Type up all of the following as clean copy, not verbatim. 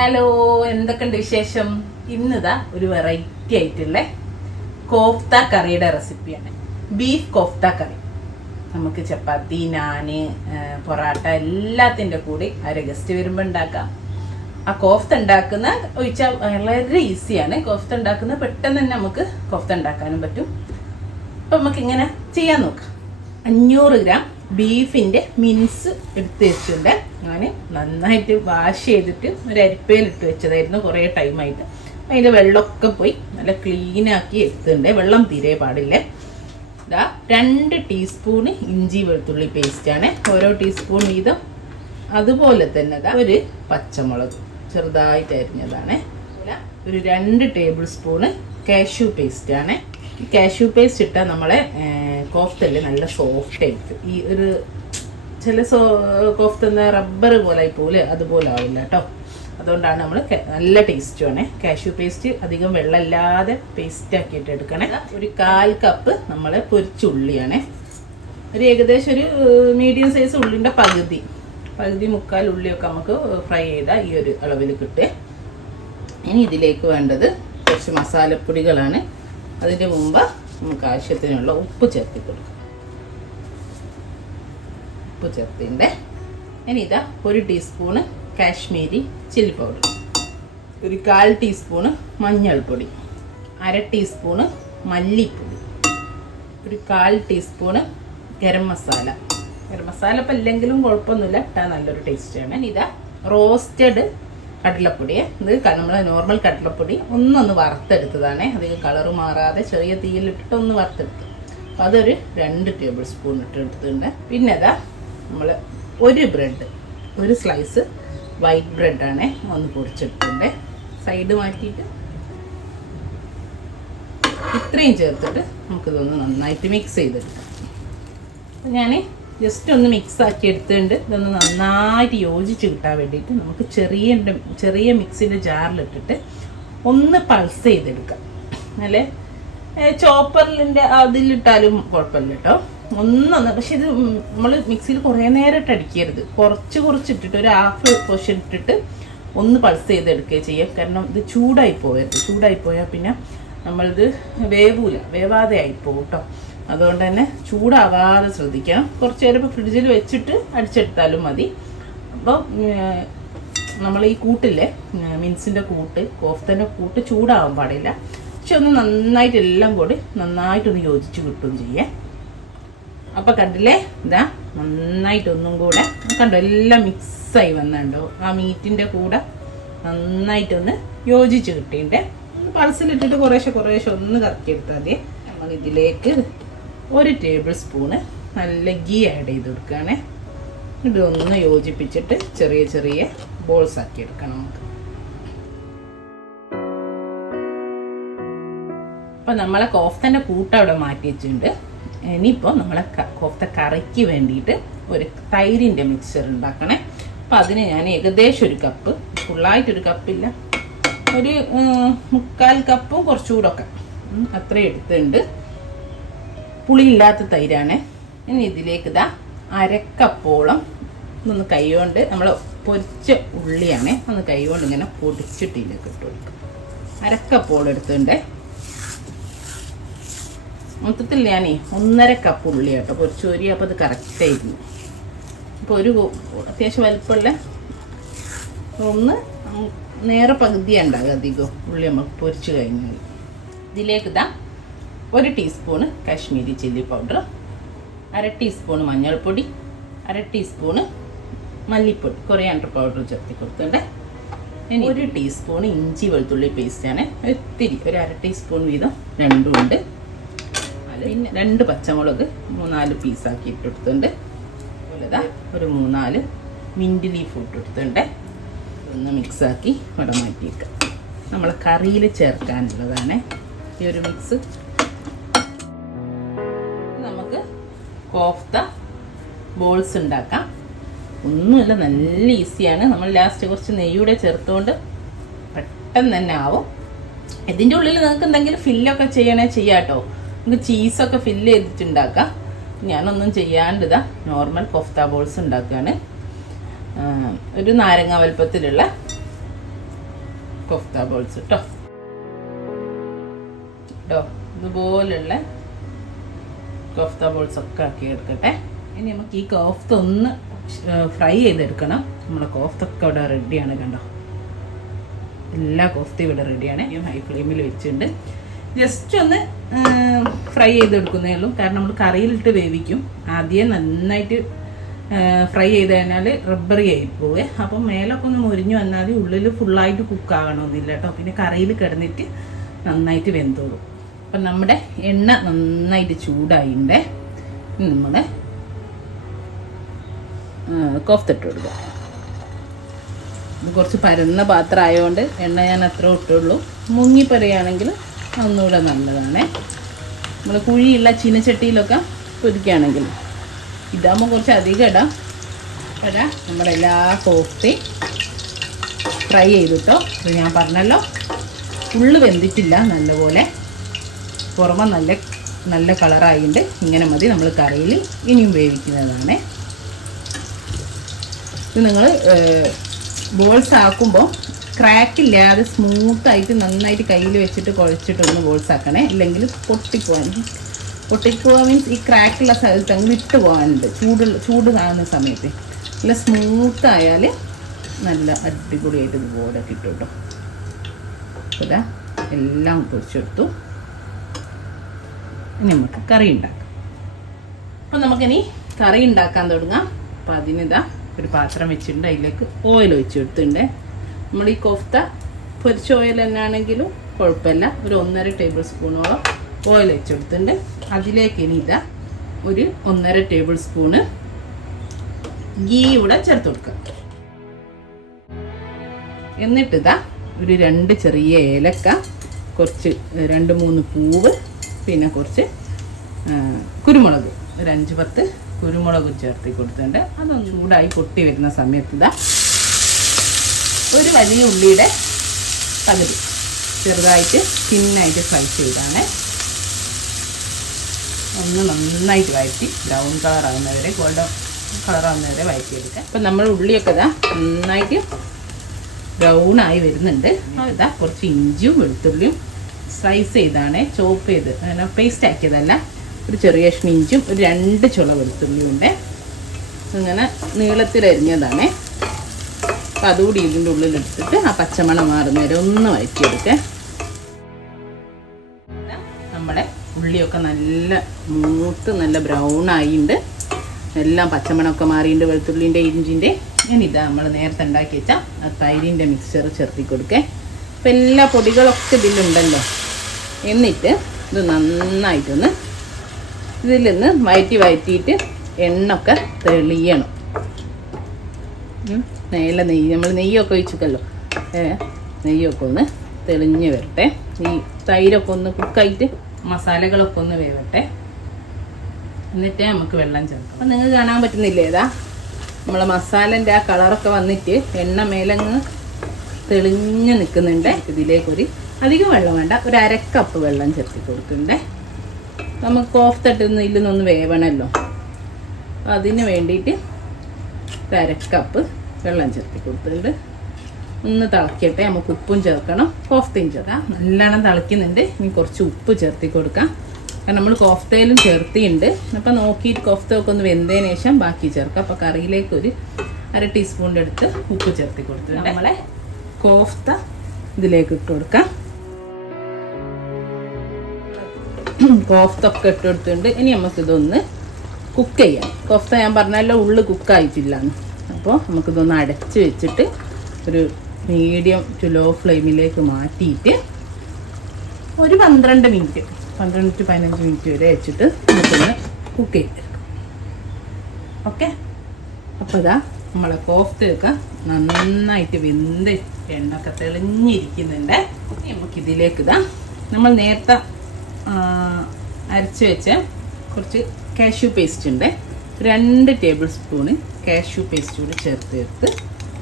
Hello, എന്തൊക്കെയുണ്ട് വിശേഷം? ഇന്നിതാ ഒരു വെറൈറ്റി ആയിട്ടുള്ള കോഫ്ത കറിയുടെ റെസിപ്പിയാണ്. ബീഫ് കോഫ്ത കറി. നമുക്ക് ചപ്പാത്തി, നാന്, പൊറാട്ട എല്ലാത്തിൻ്റെ കൂടി ഗസ്റ്റ് വരുമ്പോൾ ഉണ്ടാക്കാം. ആ കോഫ്ത ഉണ്ടാക്കുന്ന ഒഴിച്ചാൽ വളരെ ഈസിയാണ്. കോഫ്ത ഉണ്ടാക്കുന്നത് പെട്ടെന്ന് തന്നെ നമുക്ക് കോഫ്ത ഉണ്ടാക്കാനും പറ്റും. അപ്പം നമുക്ക് ഇങ്ങനെ ചെയ്യാൻ നോക്കാം. 500 ഗ്രാം ബീഫിൻ്റെ മിൻസ് എടുത്ത് വെച്ചിട്ടുണ്ട്. ഞാൻ നന്നായിട്ട് വാഷ് ചെയ്തിട്ട് ഒരു അരിപ്പയിലിട്ട് വെച്ചതായിരുന്നു കുറേ ടൈമായിട്ട്. അതിൻ്റെ വെള്ളമൊക്കെ പോയി നല്ല ക്ലീനാക്കി എടുത്തിട്ടുണ്ട്. വെള്ളം തീരെ പാടില്ല. ഇതാ 2 ടീസ്പൂണ് ഇഞ്ചി വെളുത്തുള്ളി പേസ്റ്റാണ്, ഓരോ ടീസ്പൂൺ വീതം. അതുപോലെ തന്നെ ഒരു പച്ചമുളക് ചെറുതായിട്ട് അരിഞ്ഞതാണ്. ഒരു 2 ടേബിൾ സ്പൂണ് കാഷ്യൂ പേസ്റ്റാണ്. ഈ കാഷ്യൂ പേസ്റ്റ് ഇട്ടാൽ നമ്മളെ കോഫ്തല്ലേ നല്ല സോഫ്റ്റ് ആയിരിക്കും. ഈ ഒരു ചില കോഫ്ത റബ്ബർ പോലെ പോലെ അതുപോലെ ആവില്ല കേട്ടോ. അതുകൊണ്ടാണ് നമ്മൾ നല്ല ടേസ്റ്റുമാണ്. കാഷ്യൂ പേസ്റ്റ് അധികം വെള്ളമില്ലാതെ പേസ്റ്റ് ആക്കിയിട്ട് എടുക്കണേ. ഒരു 1/4 കപ്പ് നമ്മൾ പൊരിച്ചുള്ളിയാണ്. ഒരു ഏകദേശം ഒരു മീഡിയം സൈസ് ഉള്ളിൻ്റെ പകുതി 1/4 ഉള്ളിയൊക്കെ നമുക്ക് ഫ്രൈ ചെയ്താൽ ഈ ഒരു അളവിൽ കിട്ടുക. ഇനി ഇതിലേക്ക് വേണ്ടത് കുറച്ച് മസാലപ്പൊടികളാണ്. അതിൻ്റെ മുമ്പ് നമുക്ക് ആവശ്യത്തിനുള്ള ഉപ്പ് ചേർത്തി കൊടുക്കാം. ഉപ്പ് ചേർത്തിൻ്റെ ഇനി ഇതാ 1 ടീസ്പൂണ് കാശ്മീരി ചില്ലി പൗഡർ, ഒരു 1/4 ടീസ്പൂണ് മഞ്ഞൾപ്പൊടി, 1/2 ടീസ്പൂണ് മല്ലിപ്പൊടി, ഒരു 1/4 ടീസ്പൂണ് ഗരം മസാല. ഗരം മസാല ഇപ്പം ഇല്ലെങ്കിലും കുഴപ്പമൊന്നുമില്ല, ഇട്ടാൽ നല്ലൊരു ടേസ്റ്റാണ്. ഇതാ റോസ്റ്റഡ് കടലപ്പൊടി. ഇത് നമ്മൾ നോർമൽ കടലപ്പൊടി ഒന്നൊന്ന് വറുത്തെടുത്തതാണ്. അധികം കളറ് മാറാതെ ചെറിയ തീയിലിട്ടിട്ട് ഒന്ന് വറുത്തെടുത്ത്. അപ്പോൾ അതൊരു 2 ടേബിൾ സ്പൂൺ ഇട്ടെടുത്തിട്ടുണ്ട്. പിന്നെ അതാ നമ്മൾ ഒരു സ്ലൈസ് വൈറ്റ് ബ്രെഡാണ് ഒന്ന് പൊടിച്ചെടുത്തിട്ടുണ്ട്. സൈഡ് മാറ്റിയിട്ട് ഇത്രയും ചേർത്തിട്ട് നമുക്കിതൊന്ന് നന്നായിട്ട് മിക്സ് ചെയ്തെടുക്കാം. അപ്പം ഞാൻ ജസ്റ്റ് ഒന്ന് മിക്സ് ആക്കി എടുത്തിട്ടുണ്ട്. ഇതൊന്ന് നന്നായിട്ട് യോജിച്ച് കിട്ടാൻ വേണ്ടിയിട്ട് നമുക്ക് ചെറിയ മിക്സിൻ്റെ ജാറിലിട്ടിട്ട് ഒന്ന് പൾസ് ചെയ്തെടുക്കാം. അല്ലേ ചോപ്പറിൻ്റെ അതിലിട്ടാലും കുഴപ്പമില്ല കേട്ടോ. പക്ഷെ ഇത് നമ്മൾ മിക്സിയിൽ കുറേ നേരിട്ട് അടിക്കരുത്. കുറച്ചിട്ടിട്ട് ഒരു 1/2 പോർഷൻ ഇട്ടിട്ട് ഒന്ന് പൾസ് ചെയ്തെടുക്കുകയും ചെയ്യാം. കാരണം ഇത് ചൂടായി പോകരുത്. ചൂടായി പോയാൽ പിന്നെ നമ്മളിത് വേവാതെ ആയിപ്പോകും കേട്ടോ. അതുകൊണ്ട് തന്നെ ചൂടാവാതെ ശ്രദ്ധിക്കണം. കുറച്ച് നേരം ഇപ്പോൾ ഫ്രിഡ്ജിൽ വെച്ചിട്ട് അടിച്ചെടുത്താലും മതി. അപ്പോൾ നമ്മൾ ഈ കൂട്ടില്ലേ, മിൻസിൻ്റെ കൂട്ട്, കോഫ്തൻ്റെ കൂട്ട് ചൂടാവാൻ പാടില്ല. പക്ഷെ ഒന്ന് നന്നായിട്ട് എല്ലാം കൂടി നന്നായിട്ടൊന്ന് യോജിച്ച് കിട്ടുകയും ചെയ്യാം. അപ്പോൾ കണ്ടില്ലേ, ഇതാ നന്നായിട്ടൊന്നും കൂടെ കണ്ടോ എല്ലാം മിക്സായി വന്നുണ്ടോ. ആ മീറ്റിൻ്റെ കൂടെ നന്നായിട്ടൊന്ന് യോജിച്ച് കിട്ടിയിട്ട് ഒന്ന് പൾസിലിട്ടിട്ട് കുറേശ്ശെ ഒന്ന് കറക്കിയെടുത്താൽ മതി. നമ്മൾ ഇതിലേക്ക് 1 ടേബിൾ സ്പൂണ് നല്ല ഗീ ആഡ് ചെയ്ത് കൊടുക്കുകയാണ്. ഇതൊന്ന് യോജിപ്പിച്ചിട്ട് ചെറിയ ബോൾസ് ആക്കി എടുക്കണം നമുക്ക്. അപ്പം നമ്മളെ കോഫ്തൻ്റെ കൂട്ട് അവിടെ മാറ്റി വെച്ചിട്ടുണ്ട്. ഇനിയിപ്പോൾ നമ്മളെ കോഫ്ത കറിക്ക് വേണ്ടിയിട്ട് ഒരു തൈരിൻ്റെ മിക്സ്ചർ ഉണ്ടാക്കണേ. അപ്പം അതിന് ഞാൻ ഏകദേശം 1 കപ്പ്, ഫുള്ളായിട്ടൊരു കപ്പില്ല, ഒരു 3/4 കപ്പും കുറച്ചുകൂടെ ഒക്കെ അത്രയും എടുത്തിട്ടുണ്ട്. പുളിയില്ലാത്ത തൈരാണ്. ഇനി ഇതിലേക്ക് ഇതാ 1/2 കപ്പോളം ഒന്ന് കൈകൊണ്ട്, നമ്മൾ പൊരിച്ച ഉള്ളിയാണ്, ഒന്ന് കൈകൊണ്ട് ഇങ്ങനെ പൊടിച്ചിട്ട് ഇതിലേക്ക് ഇട്ട് കൊടുക്കും. 1/2 കപ്പോളം എടുത്തിട്ടുണ്ട്. മൊത്തത്തിൽ ഞാൻ 1.5 കപ്പ് ഉള്ളി കേട്ടോ പൊരിച്ചു കോരി. അപ്പോൾ അത് കറക്റ്റായിരുന്നു. അപ്പോൾ ഒരു അത്യാവശ്യം വലുപ്പമുള്ള ഒന്ന് നേരെ പകുതിയാണ് ഉണ്ടാകുക അധികം ഉള്ളി നമ്മൾ പൊരിച്ചു കഴിഞ്ഞാൽ. ഇതിലേക്ക് ഇതാ 1 teaspoon Kashmiri chilli powder, 1/2 teaspoon മഞ്ഞൾപ്പൊടി, 1/2 ടീസ്പൂണ് മല്ലിപ്പൊടി, കൊറിയാണ്ടർ പൗഡർ ചേർത്തി കൊടുത്തിട്ടുണ്ട്. ഇനി 1 ടീസ്പൂണ് ഇഞ്ചി വെളുത്തുള്ളി പേസ്റ്റാണ്. ഒത്തിരി ഒരു 1/2 ടീസ്പൂൺ വീതം രണ്ടും ഉണ്ട്. പിന്നെ 2 പച്ചമുളക് 3-4 പീസാക്കി ഇട്ടെടുത്തിട്ടുണ്ട്. അതുപോലെ ഇതാ ഒരു 3-4 മിൻറ്റ് ലീഫ് ഇട്ടെടുത്തിട്ടുണ്ട്. ഒന്ന് മിക്സാക്കി ഇവിടെ മാറ്റിയിട്ട് നമ്മൾ കറിയിൽ ചേർക്കാനുള്ളതാണ് ഈ ഒരു മിക്സ്. നമുക്ക് കോഫ്ത ബോൾസ് ഉണ്ടാക്കാം. ഒന്നുമില്ല, നല്ല ഈസിയാണ്. നമ്മൾ ലാസ്റ്റ് കുറച്ച് നെയ്യൂടെ ചേർത്തുകൊണ്ട് പെട്ടെന്ന് തന്നെ ആവും. ഇതിൻ്റെ ഉള്ളിൽ നിങ്ങൾക്ക് എന്തെങ്കിലും ഫില്ലൊക്കെ ചെയ്യാം കേട്ടോ. നമുക്ക് ചീസൊക്കെ ഫില്ല് ചെയ്തിട്ടുണ്ടാക്കാം. ഞാനൊന്നും ചെയ്യാണ്ടിതാ നോർമൽ കോഫ്ത ബോൾസ് ഉണ്ടാക്കുകയാണ്. ഒരു നാരങ്ങ വലുപ്പത്തിലുള്ള കോഫ്ത ബോൾസ് കേട്ടോ. ഇതുപോലുള്ള കോഫ്ത ബോൾസ് ഒക്കെ ആക്കി എടുക്കട്ടെ. ഇനി നമുക്ക് ഈ കോഫ്ത ഒന്ന് ഫ്രൈ ചെയ്തെടുക്കണം. നമ്മളെ കോഫ്ത ഒക്കെ ഇവിടെ റെഡിയാണ്. കണ്ടോ, എല്ലാ കോഫ്തയും ഇവിടെ റെഡിയാണ്. ഹൈ ഫ്ലെയിമിൽ വെച്ചിട്ടുണ്ട്. ജസ്റ്റ് ഒന്ന് ഫ്രൈ ചെയ്തെടുക്കുന്നേ ഉള്ളൂ. കാരണം നമ്മൾ കറിയിലിട്ട് വേവിക്കും. ആദ്യം നന്നായിട്ട് ഫ്രൈ ചെയ്ത് കഴിഞ്ഞാൽ റബ്ബറി ആയി പോവേ. അപ്പം മേലൊക്കെ ഒന്ന് മുരിഞ്ഞു വന്നാൽ ഉള്ളിൽ ഫുള്ളായിട്ട് കുക്കാകണമെന്നില്ല കേട്ടോ. പിന്നെ കറിയിൽ കിടന്നിട്ട് നന്നായിട്ട് വെന്തോളും. അപ്പം നമ്മുടെ എണ്ണ നന്നായിട്ട് ചൂടായിണ്ടേ. നമ്മൾ കോഫ്ത ഇട്ട് കൊടുക്കുക. ഇത് കുറച്ച് പരന്ന പാത്രം ആയതുകൊണ്ട് എണ്ണ ഞാൻ അത്ര ഇട്ടുള്ളൂ. മുങ്ങിപ്പറയാണെങ്കിൽ ഒന്നുകൂടെ നല്ലതാണ്. നമ്മൾ കുഴിയുള്ള ചീനച്ചട്ടിയിലൊക്കെ പൊരിക്കുകയാണെങ്കിൽ ഇതാകുമ്പോൾ കുറച്ച് അധികം ഇടാം. നമ്മുടെ എല്ലാ കോഫ്തയും ഫ്രൈ ചെയ്തിട്ടോ. അത് ഞാൻ പറഞ്ഞല്ലോ, ഉള്ളു വെന്തിട്ടില്ല, നല്ലപോലെ പുറമെ നല്ല കളറായിട്ടുണ്ട്. ഇങ്ങനെ മതി നമ്മൾ കറിയിൽ ഇനിയും വേവിക്കുന്നതാണ്. ഇത് നിങ്ങൾ ബോൾസ് ആക്കുമ്പോൾ ക്രാക്കില്ലാതെ സ്മൂത്തായിട്ട് നന്നായിട്ട് കയ്യിൽ വെച്ചിട്ട് കുഴച്ചിട്ടൊന്ന് ബോൾസ് ആക്കണേ. ഇല്ലെങ്കിൽ പൊട്ടിപ്പോവാൻ മീൻസ് ഈ ക്രാക്കുള്ള സ്ഥലത്ത് അങ്ങ് വിട്ട് പോകാനുണ്ട്. ചൂട് കാണുന്ന സമയത്ത് നല്ല സ്മൂത്തായാൽ നല്ല അടിപൊളിയായിട്ട് ഇതുപോലെ കിട്ടും കേട്ടോ. അപ്പോൾ എല്ലാം പൊരിച്ചെടുത്തു. ഇനി നമുക്ക് കറി ഉണ്ടാക്കാം. അപ്പം നമുക്കിനി കറി ഉണ്ടാക്കാൻ തുടങ്ങാം. അപ്പം അതിനിതാ ഒരു പാത്രം വെച്ചിട്ടുണ്ട്. അതിലേക്ക് ഓയിൽ ഒഴിച്ച് കൊടുത്തിട്ടുണ്ട്. നമ്മൾ ഈ കോഫ്ത പൊരിച്ച ഓയിൽ തന്നെയാണെങ്കിലും കുഴപ്പമില്ല. ഒരു 1.5 ടേബിൾ സ്പൂണോളം ഓയിൽ വെച്ചെടുത്തിട്ടുണ്ട്. അതിലേക്ക് ഇനി ഇതാ ഒരു 1.5 ടേബിൾ സ്പൂണ് ഗീ കൂടെ ചേർത്ത് കൊടുക്കുക. എന്നിട്ടിതാ ഒരു 2 ചെറിയ ഏലക്ക, കുറച്ച് 2-3 പൂവ്, പിന്നെ കുറച്ച് കുരുമുളക്, ഒരു 5-10 കുരുമുളക് ചേർത്ത് കൊടുത്തിട്ടുണ്ട്. അതൊന്ന് ചൂടായി പൊട്ടി വരുന്ന സമയത്ത് ഇതാ ഒരു വലിയ ഉള്ളിയുടെ പകുതി ചെറുതായിട്ട് തിന്നായിട്ട് ഫ്രൈ ചെയ്താണ്. ഒന്ന് നന്നായിട്ട് വഴറ്റി ബ്രൗൺ കളറാകുന്നവരെ, ഗോൾഡൻ കളറാകുന്നവരെ വഴറ്റിയെടുക്കാം. അപ്പം നമ്മൾ ഉള്ളിയൊക്കെ ഇതാ നന്നായിട്ട് ബ്രൗൺ ആയി വരുന്നുണ്ട്. ഇതാ കുറച്ച് ഇഞ്ചിയും വെളുത്തുള്ളിയും സ്ലൈസ് ചെയ്താണ്, ചോപ്പ് ചെയ്ത് അങ്ങനെ പേസ്റ്റ് ആക്കിയതല്ല. ഒരു ചെറിയ കഷ്ണം ഇഞ്ചും ഒരു 2 ചുള വെളുത്തുള്ളിയും ഉണ്ട്. ഇങ്ങനെ നീളത്തിലരിഞ്ഞതാണ്. അപ്പം അതുകൂടി ഇതിൻ്റെ ഉള്ളിലെടുത്തിട്ട് ആ പച്ചമണം മാറുന്നവരെ ഒന്ന് വഴറ്റിയെടുക്കുക. നമ്മുടെ ഉള്ളിയൊക്കെ നല്ല മൂത്ത് നല്ല ബ്രൗൺ ആയിട്ടുണ്ട്. എല്ലാം പച്ചമണമൊക്കെ മാറിയിട്ടുണ്ട് വെളുത്തുള്ളിൻ്റെ ഇഞ്ചിൻ്റെ. ഇനി ഇതാ നമ്മൾ നേരത്തെ ഉണ്ടാക്കി വെച്ചാൽ ആ തൈരിൻ്റെ മിക്സ്ചർ ചേർത്തി കൊടുക്കുക. അപ്പം എല്ലാ പൊടികളൊക്കെ ഇതിലുണ്ടല്ലോ. എന്നിട്ട് ഇത് നന്നായിട്ടൊന്ന് ഇതിൽ നിന്ന് വഴറ്റിയിട്ട് എണ്ണൊക്കെ തെളിയണം. നേരെ നെയ്യ്, നമ്മൾ നെയ്യൊക്കെ ഒഴിച്ചിട്ടല്ലോ, നെയ്യൊക്കെ ഒന്ന് തെളിഞ്ഞ് വരട്ടെ. ഈ തൈരൊക്കെ ഒന്ന് കുക്കായിട്ട് മസാലകളൊക്കെ ഒന്ന് വേവട്ടെ. എന്നിട്ടേ നമുക്ക് വെള്ളം ചേർക്കാം. അപ്പം നിങ്ങൾക്ക് കാണാൻ പറ്റുന്നില്ലേ, ഏതാ നമ്മളെ മസാലൻ്റെ ആ കളറൊക്കെ വന്നിട്ട് എണ്ണ മേലങ്ങ് തെളിഞ്ഞ് നിൽക്കുന്നുണ്ട്. ഇതിലേക്കൊരു അധികം വെള്ളം വേണ്ട, ഒരു 1/2 കപ്പ് വെള്ളം ചേർത്തി കൊടുക്കുന്നുണ്ട്. നമുക്ക് കോഫ്ത ഇട്ടൊന്ന് ഇതിലൊന്ന് വേവണമല്ലോ. അപ്പം അതിന് വേണ്ടിയിട്ട് 1/2 കപ്പ് വെള്ളം ചേർത്തി കൊടുത്തിട്ടുണ്ട്. ഒന്ന് തിളക്കട്ടെ. നമുക്ക് ഉപ്പും ചേർക്കണം, കോഫ്തയും ചേർക്കാം. നല്ലോണം തിളയ്ക്കുന്നുണ്ട്. ഇനി കുറച്ച് ഉപ്പ് ചേർത്തി കൊടുക്കാം. കാരണം നമ്മൾ കോഫ്തയിലും ചേർത്തിയുണ്ട്. അപ്പം നോക്കിയിട്ട് കോഫ്ത ഒക്കെ ഒന്ന് വെന്തതിന് ശേഷം ബാക്കി ചേർക്കാം. അപ്പോൾ കറിയിലേക്ക് ഒരു 1/2 ടീസ്പൂണിൻ്റെ അടുത്ത് ഉപ്പ് ചേർത്തി കൊടുത്തിട്ടുണ്ട്. നമ്മളെ കോഫ്ത ഇതിലേക്ക് ഇട്ട് കൊടുക്കാം. കോഫ്ത ഒക്കെ ഇട്ട് കൊടുത്തിട്ടുണ്ട്. ഇനി നമുക്കിതൊന്ന് കുക്ക് ചെയ്യാം. കോഫ്ത ഞാൻ പറഞ്ഞല്ലോ ഉള്ളു കുക്കായിട്ടില്ലാന്ന്. അപ്പോൾ നമുക്കിതൊന്ന് അടച്ച് വെച്ചിട്ട് ഒരു മീഡിയം ടു ലോ ഫ്ലെയിമിലേക്ക് മാറ്റിയിട്ട് ഒരു 12 മിനിറ്റ് 12 to 15 മിനിറ്റ് വരെ വെച്ചിട്ട് നമുക്കൊന്ന് കുക്ക് ചെയ്തെടുക്കാം. ഓക്കെ. അപ്പോൾ ഇതാ നമ്മളെ കോഫ്തയൊക്കെ നന്നായിട്ട് വെന്ത് എണ്ണൊക്കെ തെളിഞ്ഞിരിക്കുന്നുണ്ട്. നമുക്കിതിലേക്ക് ഇതാ നമ്മൾ നേരത്തെ അരച്ച് വെച്ച കുറച്ച് കാഷ്യൂ പേസ്റ്റ് ഉണ്ട്. 2 ടേബിൾ സ്പൂണ് കാഷ്യൂ പേസ്റ്റ് കൂടി ചേർത്ത്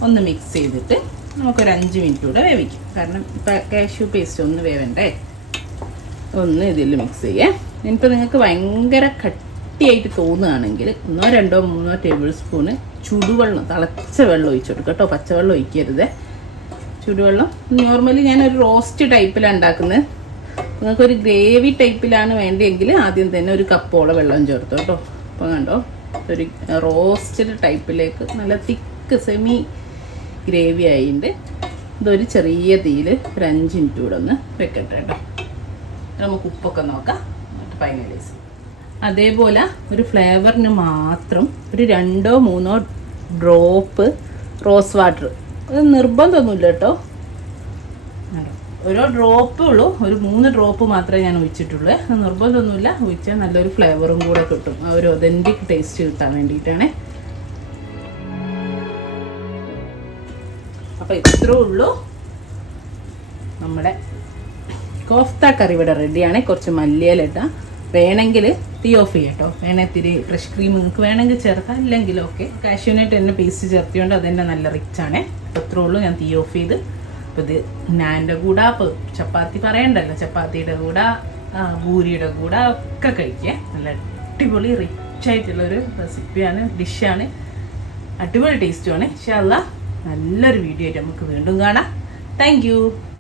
ഒന്ന് മിക്സ് ചെയ്തിട്ട് നമുക്കൊരു 5 മിനിറ്റ് കൂടെ വേവിക്കും. കാരണം ഇപ്പം കാഷ്യൂ പേസ്റ്റ് ഒന്ന് വേവണ്ടേ. ഒന്ന് ഇതിൽ മിക്സ് ചെയ്യാം. ഇനിയിപ്പോൾ നിങ്ങൾക്ക് ഭയങ്കര കട്ടിയായിട്ട് തോന്നുകയാണെങ്കിൽ 1, 2, 3 ടേബിൾ സ്പൂണ് ചുടുവെള്ളം, തിളച്ച വെള്ളം ഒഴിച്ചു കൊടുക്കുക കേട്ടോ. പച്ചവെള്ളം ഒഴിക്കരുത്. ചൂടുവെള്ളം. നോർമലി ഞാനൊരു റോസ്റ്റ് ടൈപ്പിലാണ് ഉണ്ടാക്കുന്നത്. നിങ്ങൾക്കൊരു ഗ്രേവി ടൈപ്പിലാണ് വേണ്ടിയെങ്കിൽ ആദ്യം തന്നെ ഒരു കപ്പോളം വെള്ളം ചേർത്ത് കേട്ടോ. അപ്പോൾ കണ്ടോ, ഒരു റോസ്റ്റഡ് ടൈപ്പിലേക്ക് നല്ല തിക്ക് സെമി ഗ്രേവി ആയിട്ടുണ്ട്. ഇതൊരു ചെറിയ തീയിൽ ഒരു 5 മിനിറ്റ് കൂടെ ഒന്ന് വെക്കട്ടെ കേട്ടോ. നമുക്ക് ഉപ്പൊക്കെ നോക്കാം, ഫൈനലൈസ്. അതേപോലെ ഒരു ഫ്ലേവറിന് മാത്രം ഒരു 2-3 ഡ്രോപ്പ് റോസ് വാട്ടർ. അത് നിർബന്ധമൊന്നുമില്ല കേട്ടോ, ഓരോ ഡ്രോപ്പേ ഉള്ളൂ. ഒരു 3 ഡ്രോപ്പ് മാത്രമേ ഞാൻ ഒഴിച്ചിട്ടുള്ളൂ. നിർബന്ധമൊന്നുമില്ല, ഒഴിച്ചാൽ നല്ലൊരു ഫ്ലേവറും കൂടെ കിട്ടും. ആ ഒരു ഒതൻറ്റിക് ടേസ്റ്റ് കിട്ടാൻ വേണ്ടിയിട്ടാണ്. അപ്പോൾ ഇത്രേ ഉള്ളൂ, നമ്മുടെ കോഫ്ത കറി ഇവിടെ റെഡിയാണ്. കുറച്ച് മല്ലിയില ഇട്ടാൽ വേണമെങ്കിൽ തീ ഓഫ് ചെയ്യാം കേട്ടോ. വേണമെങ്കിൽ ഇത്തിരി ഫ്രഷ് ക്രീം നിങ്ങൾക്ക് വേണമെങ്കിൽ ചേർക്കാം, ഇല്ലെങ്കിലും ഓക്കെ. കാഷ്യൂനട്ട് തന്നെ പീസ് ചേർത്തിയോണ്ട് അതന്നെ നല്ല റിച്ചാണ്. അത്രേ ഉള്ളൂ, ഞാൻ തീ ഓഫ് ചെയ്ത്. അപ്പോൾ ഇത് നാൻ്റെ കൂടെ, ഇപ്പോൾ ചപ്പാത്തി പറയണ്ടല്ലോ, ചപ്പാത്തിയുടെ കൂടെ പൂരിയുടെ കൂടെ ഒക്കെ കഴിക്കുക. നല്ല അടിപൊളി റിച്ചായിട്ടുള്ളൊരു റെസിപ്പിയാണ്, ഡിഷാണ്. അടിപൊളി ടേസ്റ്റുമാണ്. ഇൻഷാ അല്ലാഹ് നല്ലൊരു വീഡിയോ ആയിട്ട് നമുക്ക് വീണ്ടും കാണാം. Thank you.